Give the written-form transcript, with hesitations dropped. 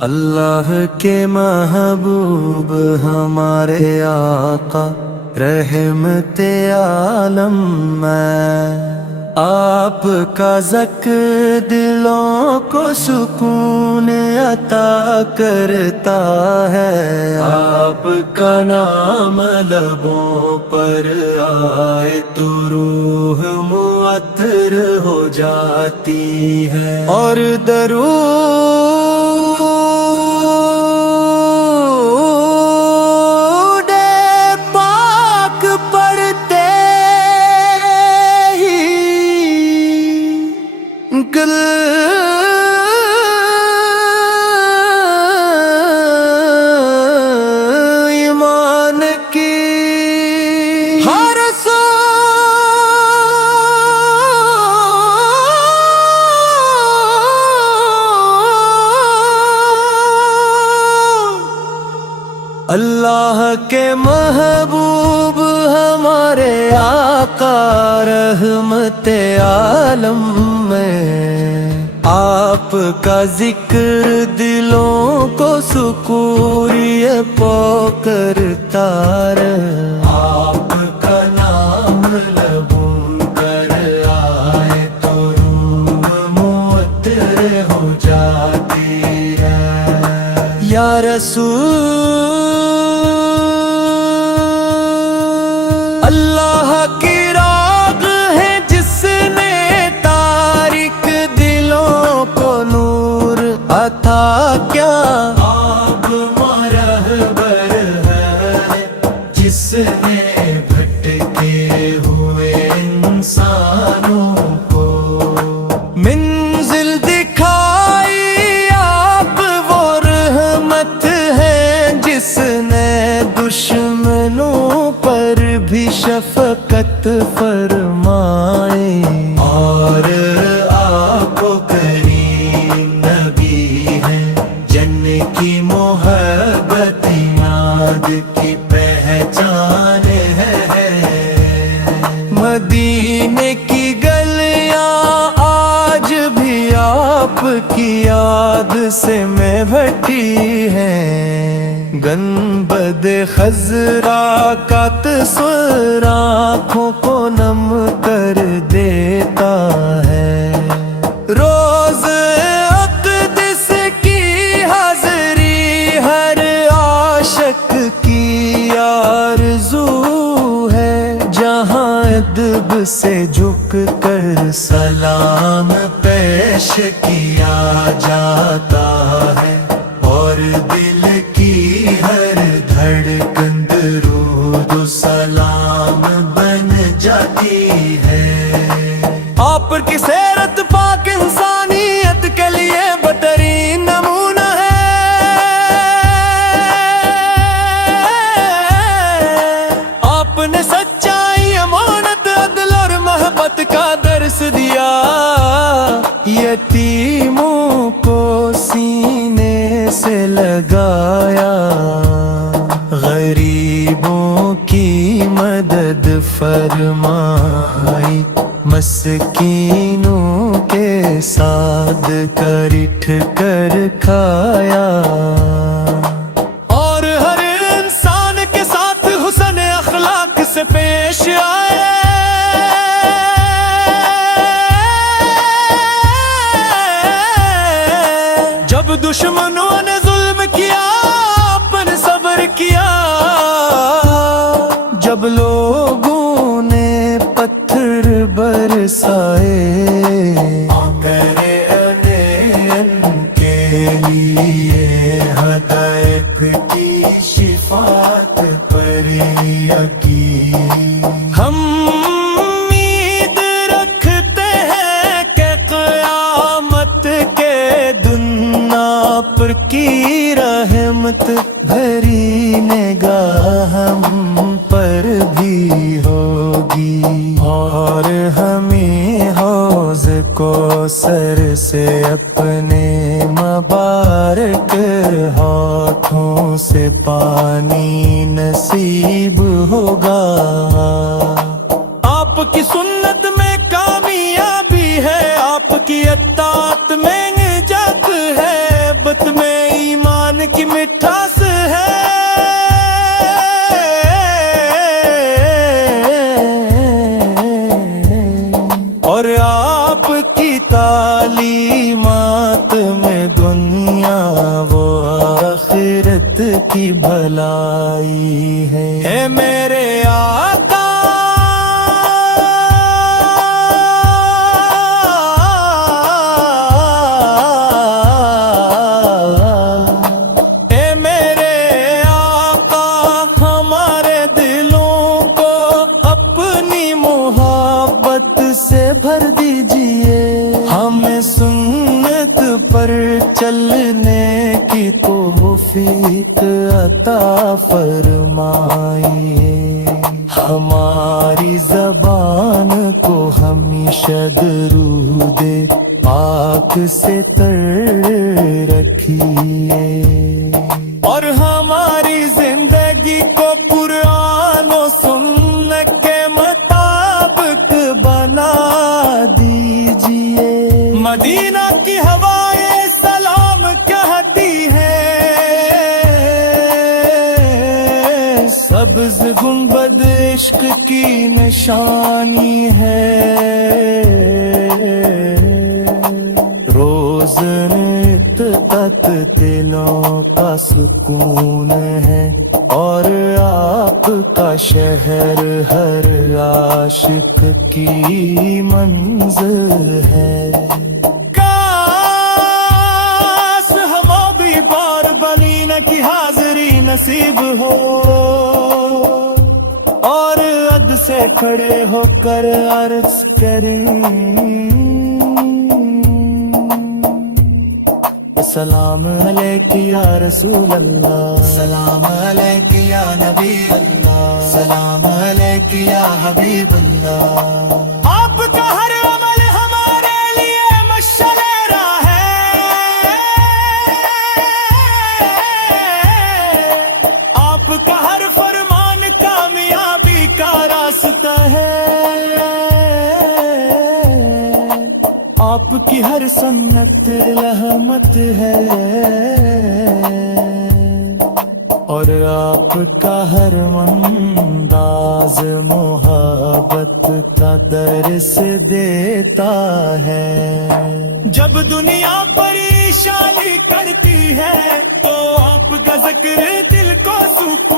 اللہ کے محبوب ہمارے آقا رحمت عالم میں، آپ کا ذکر دلوں کو سکون عطا کرتا ہے، آپ کا نام لبوں پر آئے تو روح معطر ہو جاتی ہے، اور درود پاک پڑھتے ہی گل ایمان کی ہر اللہ کے محبوب ہمارے آقا رحمت عالم میں، آپ کا ذکر دلوں کو سکون پکارتا رہے، آپ کا نام لبوں پر آئے تو روح معطر ہو جاتی ہے، یا رسول اللہ کی راگ ہے جس نے تاریک دلوں کو نور عطا کیا، آپ رہبر ہے جس نے بھٹکے ہوئے انسانوں کو منزل دکھائی، آپ وہ رحمت ہے جس نے دشمنوں پر بھی شفقت فرمائے، اور آپ کریم نبی ہیں جن کی محبت یاد کی پہچان ہے، مدینے کی گلیاں آج بھی آپ کی یاد سے میں بھٹی ہیں، گنبد خضرا کا تصور آنکھوں کو نم کر دیتا ہے، روز اقدس کی حاضری ہر عاشق کی آرزو ہے، جہاں ادب سے جھک کر سلام پیش کیا جاتا ہے، اور دل کی ہر دھڑکن درود و سلام بن جاتی ہے، آپ پر کی سیرت پاک انسانیت کے لیے بہترین نمونہ ہے، آپ نے سچائی امانت عدل اور محبت کا درس دیا، یتیموں کو سینے سے لگایا، غریبوں کی مدد فرمائی، مسکینوں کے ساتھ کرٹ کر کھایا، اور ہر انسان کے ساتھ حسن اخلاق سے پیش آئے، جب دشمنوں نے ظلم کیا آپ نے صبر کیا، جب لوگوں نے پتھر برسائے، ان کے لیے ہدایت کی شفاعت پر یقین، ہم امید رکھتے ہیں کہ قیامت کے دن آپ کی رحمت بھری نگاہ ہم پر بھی ہوگی، اور ہمیں حوض کوثر سے اپنے مبارک ہاتھوں سے پانی نصیب ہوگا. آپ کی سنت میں کامیابی ہے, آپ کی اطاعت میں نجات ہے, بت میں ایمان کی مٹھاس ہے. اور آپ کی تعلیمات میں دنیا و آخرت کی بھلائی ہے. اے میرے آقا اے میرے آقا, ہمارے دلوں کو اپنی محبت سے بھر دیجئے, ہمیں سنت پر چلنے کی توفیق عطا فرمائیے. ہماری زبان کو ہمیشہ درود پاک سے تر رکھیے, اور ہماری زندگی کو قرآن و سنت کے مطابق بنا دیجئے. مدینہ کی ہوائیں سلام کہتی ہیں, سبز گنبد عشق کی نشانی ہے. روزن عتقت دلوں کا سکون ہے, اور آپ کا شہر ہر عاشق کی منزل ہے. کاش ہم بھی بار بلینہ کی حاضری نصیب ہو, اور عد سے کھڑے ہو کر عرض کریں سلام علیک یا رسول اللہ, سلام علیک یا نبی اللہ, سلام علیک یا حبیب اللہ. آپ کا ہر عمل ہمارے لیے مشعل راہ ہے, آپ کا ہر فرمان کامیابی کا راستہ ہے, آپ کی ہر سنت رحمت ہے, اور آپ کا ہر انداز محبت کا درس دیتا ہے. جب دنیا پریشانی کرتی ہے تو آپ کا ذکر دل کو سکون